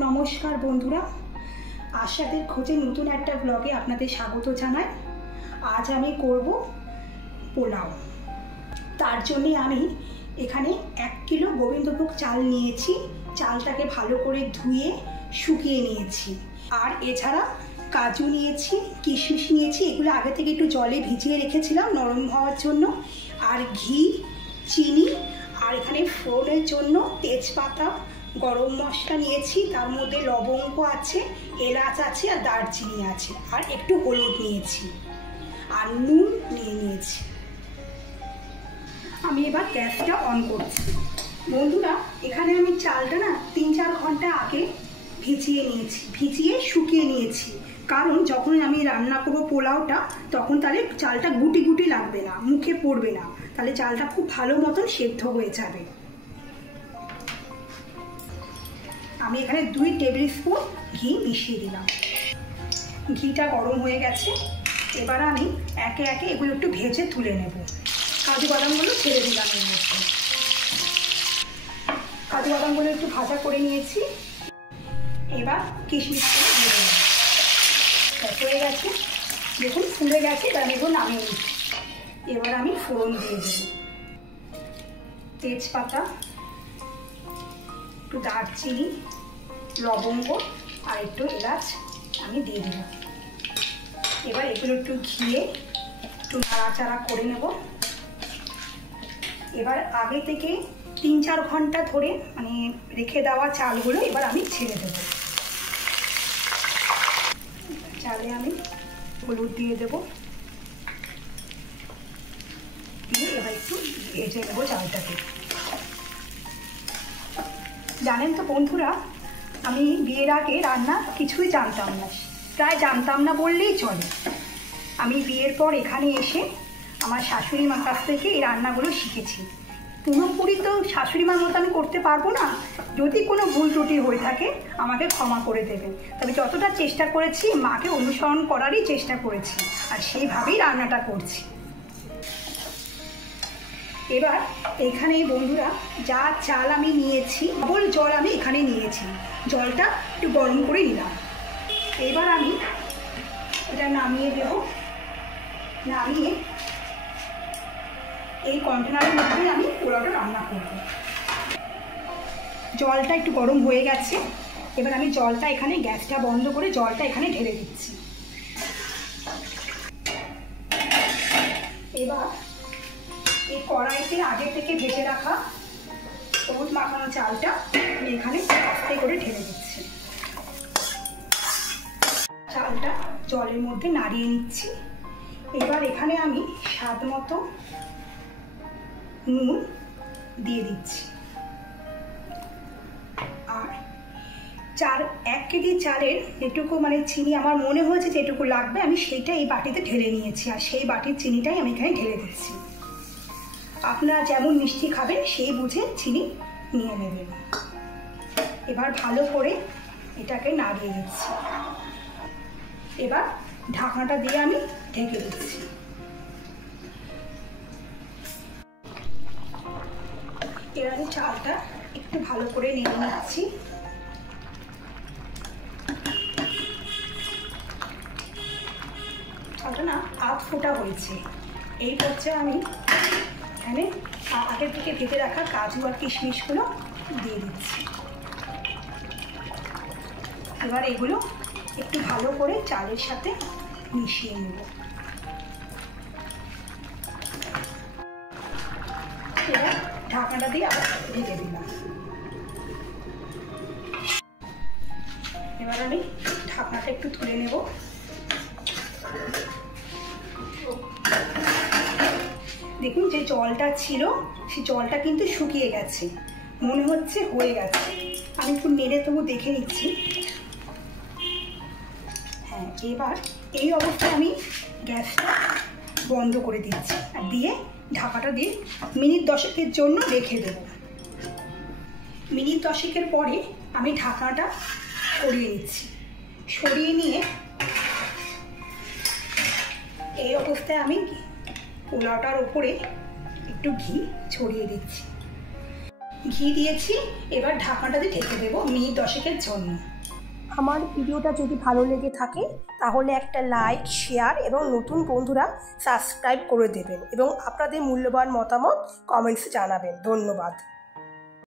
নমস্কার বন্ধুরা, আশাদের খোঁজে নতুন একটা ব্লগে আপনাদের স্বাগত জানাই। আজ আমি করব পোলাও। তার জন্য আমি এখানে 1 কিলো গোবিন্দভোগ চাল নিয়েছি। চালটাকে ভালো করে ধুয়ে শুকিয়ে নিয়েছি। আর এছাড়া কাজু নিয়েছি, কিশমিশ নিয়েছি। এগুলো আগে থেকে একটু জলে ভিজিয়ে রেখেছিলাম নরম হওয়ার জন্য। আর ঘি, চিনি, আর এখানে ফোড়নের জন্য তেজপাতা, গরম মশলা নিয়েছি। তার মধ্যে লবঙ্গ আছে, এলাচ আছে, আর দারচিনি আছে, আর একটু হলুদ নিয়েছি, আর নুন নিয়েছি। আমি এবার গ্যাসটা অন করছি। বন্ধুরা, এখানে আমি চালটা 3-4 ঘন্টা আগে ভিজিয়ে শুকিয়ে নিয়েছি। কারণ যখন আমি রান্না করবো পোলাওটা, তখন তাহলে চালটা গুটি গুটি লাগবে না, মুখে পড়বে না, তাহলে চালটা খুব ভালো মতন সেদ্ধ হয়ে যাবে। আমি এখানে 2 টেবিল স্পুন ঘি মিশিয়ে দিলাম। ঘিটা গরম হয়ে গেছে। এবার আমি একে একে এগুলো একটু ভেজে তুলে নেব। কাজু বাদামগুলো ছেড়ে দিলাম এর মধ্যে। কাজু বাদামগুলো একটু ভাজা করে নিয়েছি। এবার কিশমিশগুলো দিয়ে দিলাম। হয়ে গেছে, দেখুন ফুলে গেছে। এবার আমি এগুলো নামিয়ে নিচ্ছি। এবার আমি ফোড়ন দিয়ে দেব। তেজপাতা, একটু দারচিনি, লবঙ্গ, আর একটু এলাচ আমি দিয়ে দিলাম। এবার এগুলো একটু ঘিয়ে একটু নাড়াচাড়া করে নেব। এবার আগে থেকে 3-4 ঘন্টা ধরে রেখে দেওয়া চালগুলো এবার আমি ছেড়ে দেব। চালে আমি হলুদ দিয়ে দেব, দিয়ে এবার একটু ভেজে নেবো চালটাকে। জানেন তো বন্ধুরা, আমি বিয়ের আগে রান্না কিছুই জানতাম না, প্রায় জানতাম না বললেই চলে। আমি বিয়ের পর এখানে এসে আমার শাশুড়ি মার কাছ থেকে এই রান্নাগুলো শিখেছি। পুরোপুরি তো শাশুড়ি মার মতো আমি করতে পারবো না, যদি কোনো ভুল ত্রুটি হয়ে থাকে আমাকে ক্ষমা করে দেবেন। তবে যতটা চেষ্টা করেছি মাকে অনুসরণ করারই চেষ্টা করেছি, আর সেইভাবেই রান্নাটা করছি। এবার এখানে বন্ধুরা যা চাল আমি নিয়েছি, কেবল জল আমি এখানে নিয়েছি, জলটা একটু গরম করে নিলাম। এবার আমি এটা নামিয়ে দেব। নামিয়ে এই কন্টেনারের মধ্যে আমি পোলাওটা রান্না করব। জলটা একটু গরম হয়ে গেছে। এবার আমি জলটা এখানে, গ্যাসটা বন্ধ করে জলটা এখানে ঢেলে দিচ্ছি। এবার এই কড়াইতে আগে থেকে ভেজে রাখা হলুদ মাখানো চালটা আমি এখানে আস্তে করে ঢেলে দিচ্ছি। চালটা জলের মধ্যে নাড়িয়ে নিচ্ছি। এবার এখানে আমি স্বাদ মতো নুন দিয়ে দিচ্ছি। আর 1 কেজি চালের যেটুকু চিনি আমার মনে হয়েছে যেটুকু লাগবে, আমি সেইটা এই বাটিতে ঢেলে নিয়েছি। আর সেই বাটির চিনিটাই আমি এখানে ঢেলে দিচ্ছি। আপনারা যেমন মিষ্টি খাবেন সেই বুঝে চিনি নিয়ে নেবেন। এবার ভালো করে এটাকে নাড়িয়ে দিচ্ছি। এবার ঢাকনাটা দিয়ে আমি ঢেকে দিচ্ছি। এবার আমি চালটা একটু ভালো করে নেড়ে নিচ্ছি। চালটা আধ ফোটা হয়েছে। এই পর্যায়ে আমি এখানে আগের থেকে ভেজে রাখা কাজু আর কিশমিশগুলো দিয়ে দিচ্ছি। এবার এগুলো একটু ভালো করে চালের সাথে মিশিয়ে নেব। এবার ঢাকনাটা দিয়ে আবার ঢেকে দিলাম। এবার আমি ঢাকনাটা একটু তুলে নেব। দেখুন যে জলটা ছিল সেই জলটা কিন্তু শুকিয়ে গেছে, মনে হচ্ছে হয়ে গেছে। আমি একটু নেড়ে তবু দেখে নিচ্ছি। হ্যাঁ, এবার এই অবস্থায় আমি গ্যাসটা বন্ধ করে দিচ্ছি। আর দিয়ে ঢাকাটা দিয়ে মিনিট 10 জন্য রেখে দেব। মিনিট 10 পরে আমি ঢাকনাটা সরিয়ে নিচ্ছি। সরিয়ে নিয়ে এই অবস্থায় আমি পোলাওটার উপরে একটু ঘি ছড়িয়ে দিচ্ছি। ঘি দিয়েছি, এবার ঢাকনাটা দিয়ে ঢেকে দেবো মিনিট 10-এর জন্য। আমার ভিডিওটা যদি ভালো লেগে থাকে তাহলে একটা লাইক, শেয়ার এবং নতুন বন্ধুরা সাবস্ক্রাইব করে দেবেন এবং আপনাদের মূল্যবান মতামত কমেন্টসে জানাবেন। ধন্যবাদ।